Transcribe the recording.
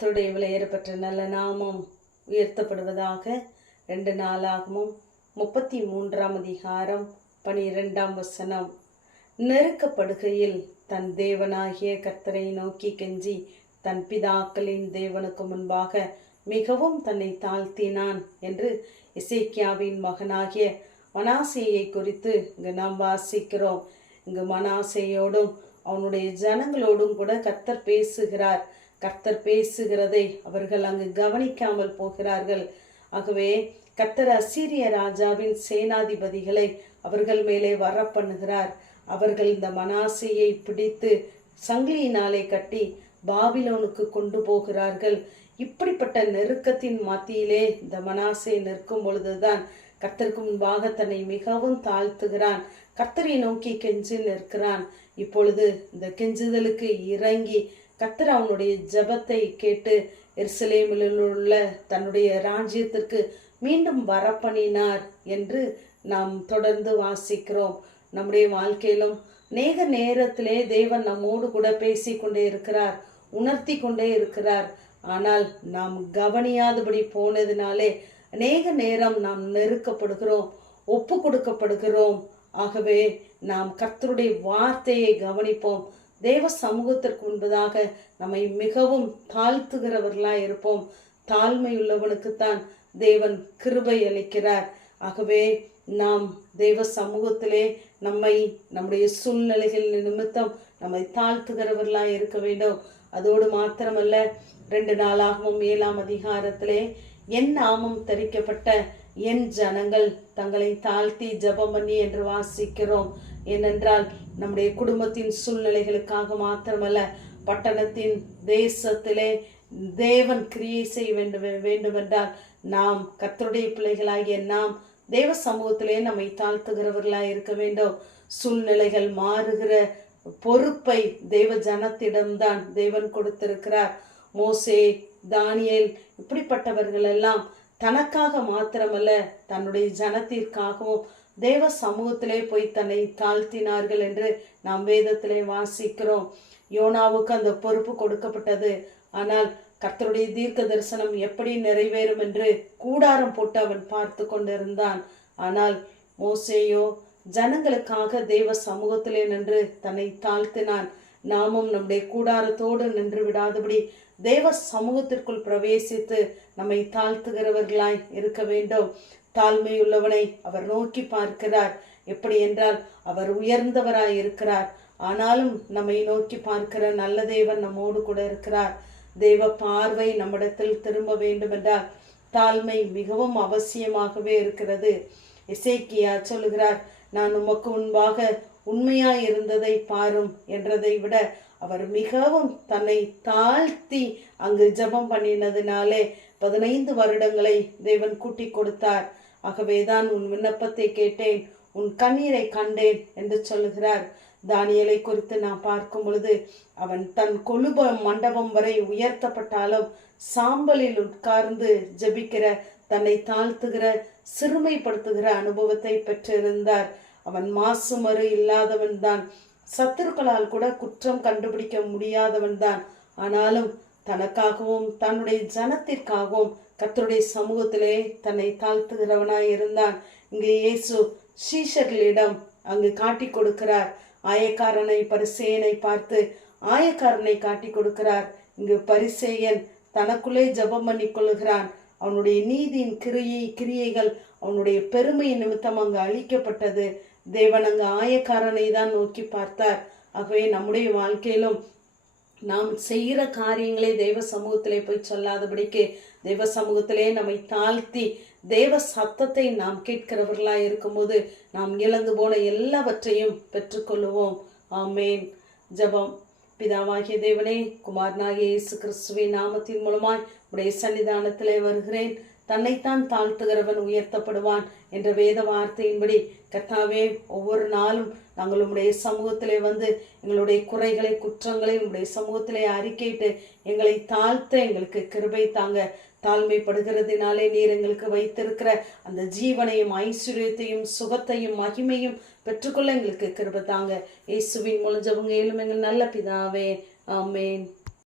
கர்த்தருடைய விலையேறப்பட்ட நல்ல நாமம் உயர்த்தப்படுவதாக ரெண்டு நாளாகவும் முப்பத்தி மூன்றாம் அதிகாரம் பனிரெண்டாம் வசனம். நெருக்கப்படுகையில் தன் தேவனாகிய கர்த்தரை நோக்கி கெஞ்சி தன் பிதாக்களின் தேவனுக்கு முன்பாக மிகவும் தன்னை தாழ்த்தினான் என்று இசைக்கியாவின் மகனாகிய மனாசேயை குறித்து இங்கு நாம் வாசிக்கிறோம். இங்கு மனாசேயோடும் அவனுடைய ஜனங்களோடும் கூட கர்த்தர் பேசுகிறார். கர்த்தர் பேசுகிறதை அவர்கள் அங்கு கவனிக்காமல் போகிறார்கள். ஆகவே கர்த்தர் அசீரிய ராஜாவின் சேனாதிபதிகளை அவர்கள் மேலே வர பண்ணுகிறார் அவர்கள் இந்த மனாசையை பிடித்து சங்கிலியினாலே கட்டி பாபிலோனுக்கு கொண்டு போகிறார்கள். இப்படிப்பட்ட நெருக்கத்தின் மத்தியிலே இந்த மனாசை நிற்கும் பொழுதுதான் கர்த்தருக்கு முன்பாக தன்னை மிகவும் தாழ்த்துகிறான். கர்த்தரை நோக்கி கெஞ்சி நிற்கிறான். இப்பொழுது இந்த கெஞ்சுதலுக்கு இறங்கி கத்தர் அவனுடைய ஜெபத்தை கேட்டு எருசலேமில் உள்ள தன்னுடைய ராஜ்யத்திற்கு மீண்டும் வரப்பணினார் என்று நாம் தொடர்ந்து வாசிக்கிறோம். நம்முடைய வாழ்க்கையிலும் நேக நேரத்திலே தேவன் நம்மோடு கூட பேசி கொண்டே இருக்கிறார் உணர்த்தி கொண்டே இருக்கிறார். ஆனால் நாம் கவனியாதபடி போனதினாலே அநேக நேரம் நாம் நெருக்கப்படுகிறோம் ஒப்பு கொடுக்கப்படுகிறோம் ஆகவே நாம் கர்த்தருடைய வார்த்தையை கவனிப்போம். தேவ சமூகத்திற்கு முன்பதாக நம்மை மிகவும் தாழ்த்துகிறவர்களாக இருப்போம். தாழ்மை உள்ளவனுக்குத்தான் தேவன் கிருபை அளிக்கிறார். ஆகவே நாம் தேவ சமூகத்திலே நம்மை நம்முடைய சூழ்நிலைகள் நிமித்தம் நம்மை தாழ்த்துகிறவர்களாக இருக்க வேண்டும். அதோடு மாத்திரமல்ல ரெண்டு நாளாகவும் ஏழாம் அதிகாரத்திலே என் நாமம் தரிக்கப்பட்ட என் ஜனங்கள் தங்களை தாழ்த்தி ஜெபம் பண்ணி என்று வாசிக்கிறோம். ஏனென்றால் நம்முடைய குடும்பத்தின் சூழ்நிலைகளுக்காக மாத்திரமல்ல பட்டணத்தின் தேசத்திலே தேவன் கிரியை செய்ய வேண்டும் வேண்டுமென்றால் நாம் கத்தருடைய பிள்ளைகளாகிய நாம் தேவ சமூகத்திலே நம்மை தாழ்த்துகிறவர்களாக இருக்க வேண்டும். சூழ்நிலைகள் மாறுகிற பொறுப்பை தேவ ஜனத்திடம்தான் தேவன் கொடுத்திருக்கிறார். மோசே தானியல் இப்படிப்பட்டவர்கள் எல்லாம் தனக்காக மாத்திரமல்ல தன்னுடைய ஜனத்திற்காகவும் தேவ சமூகத்திலே போய் தன்னை தாழ்த்தினார்கள் என்று நாம் வேதத்திலே வாசிக்கிறோம். யோனாவுக்கு அந்த பொறுப்பு கொடுக்கப்பட்டது. ஆனால் கர்த்தருடைய தீர்க்க தரிசனம் எப்படி நிறைவேறும் என்று கூடாரம் போட்டு அவன் பார்த்து கொண்டிருந்தான். ஆனால் மோசேயோ ஜனங்களுக்காக தேவ சமூகத்திலே நின்று தன்னை தாழ்த்தினான். நாமும் நம்முடைய கூடாரத்தோடு நின்று விடாதபடி தேவ சமூகத்திற்குள் பிரவேசித்து நம்மை தாழ்த்துகிறவர்களாய் இருக்க வேண்டும். தாழ்மையுள்ளவனை அவர் நோக்கி பார்க்கிறார். எப்படி என்றால் அவர் உயர்ந்தவராய் இருக்கிறார். ஆனாலும் நம்மை நோக்கி பார்க்கிற நல்ல தேவன் நம்மோடு கூட இருக்கிறார். தேவ பார்வை நம்மிடத்தில் திரும்ப வேண்டுமென்றால் தாழ்மை மிகவும் அவசியமாகவே இருக்கிறது. இசைக்கியா சொல்லுகிறார் நான் உமக்கு முன்பாக உண்மையாய் இருந்ததை பாரும் என்றதை விட அவர் மிகவும் தன்னை தாழ்த்தி அங்கு ஜெபம் பண்ணினதினாலே பதினைந்து வருடங்களை தேவன் கூட்டி கொடுத்தார். ஆகவேதான் உன் விண்ணப்பத்தை கேட்டேன் உன் கண்ணீரை கண்டேன் என்று சொல்லுகிறார் தானியலை குறித்து நான் பார்க்கும் பொழுது அவன் தன் கொழுப மண்டபம் வரை உயர்த்தப்பட்டாலும் சாம்பலில் உட்கார்ந்து ஜெபிக்கிற தன்னை தாழ்த்துகிற சிறுமைப்படுத்துகிற அனுபவத்தை பெற்றிருந்தார். அவன் மாசுமறு இல்லாதவன் தான் சத்துருக்களால் கூட குற்றம் கண்டுபிடிக்க முடியாதவன் தான். ஆனாலும் தனக்காகவும் தன்னுடைய ஜனத்திற்காகவும் கத்தருடைய சமூகத்திலே தன்னை தாழ்த்துகிறவனாய் இருந்தான். இங்கே இயேசு சீஷர்களிடம் அங்கு காட்டி கொடுக்கிறார். ஆயக்காரனை பரிசேயனை பார்த்து ஆயக்காரனை காட்டி கொடுக்கிறார். இங்கு பரிசேயன் தனக்குள்ளே ஜெபம் பண்ணி கொள்கிறான் அவனுடைய நீதியின் கிரியை கிரியைகள் அவனுடைய பெருமை நிமித்தம் அங்கு அழிக்கப்பட்டது தேவன் அங்கு ஆயக்காரனை தான் நோக்கி பார்த்தார். ஆகவே நம்முடைய வாழ்க்கையிலும் நாம் செய்கிற காரியங்களே தெய்வ சமூகத்திலே போய் சொல்லாதபடிக்கு தெய்வ சமூகத்திலே நம்மை தாழ்த்தி தேவ சத்தத்தை நாம் கேட்கிறவர்களாக இருக்கும்போது நாம் இழந்து போன எல்லாவற்றையும் பெற்றுக்கொள்ளுவோம். ஆமேன். ஜெபம். பிதாவாகிய தேவனே குமாரனாகிய இயேசு கிறிஸ்துவின் நாமத்தின் மூலமாய் உடைய சன்னிதானத்திலே வருகிறேன். தன்னைத்தான் தாழ்த்துகிறவன் உயர்த்தப்படுவான் என்ற வேத வார்த்தையின்படி கர்த்தாவே ஒவ்வொரு நாளும் நாங்கள் உம்முடைய சமூகத்திலே வந்து எங்களுடைய குறைகளை குற்றங்களை உம்முடைய சமூகத்திலே அறிக்கையிட்டு எங்களை தாழ்த்த எங்களுக்கு கிருபை தாங்க. தாழ்மைப்படுகிறதுனாலே நீர் எங்களுக்கு வைத்திருக்கிற அந்த ஜீவனையும் ஐஸ்வர்யத்தையும் சுகத்தையும் மகிமையும் பெற்றுக்கொள்ள எங்களுக்கு கிருபை தாங்க. இயேசுவின் மூலம் ஜபங்க எங்கள் நல்ல பிதாவே. ஆமேன்.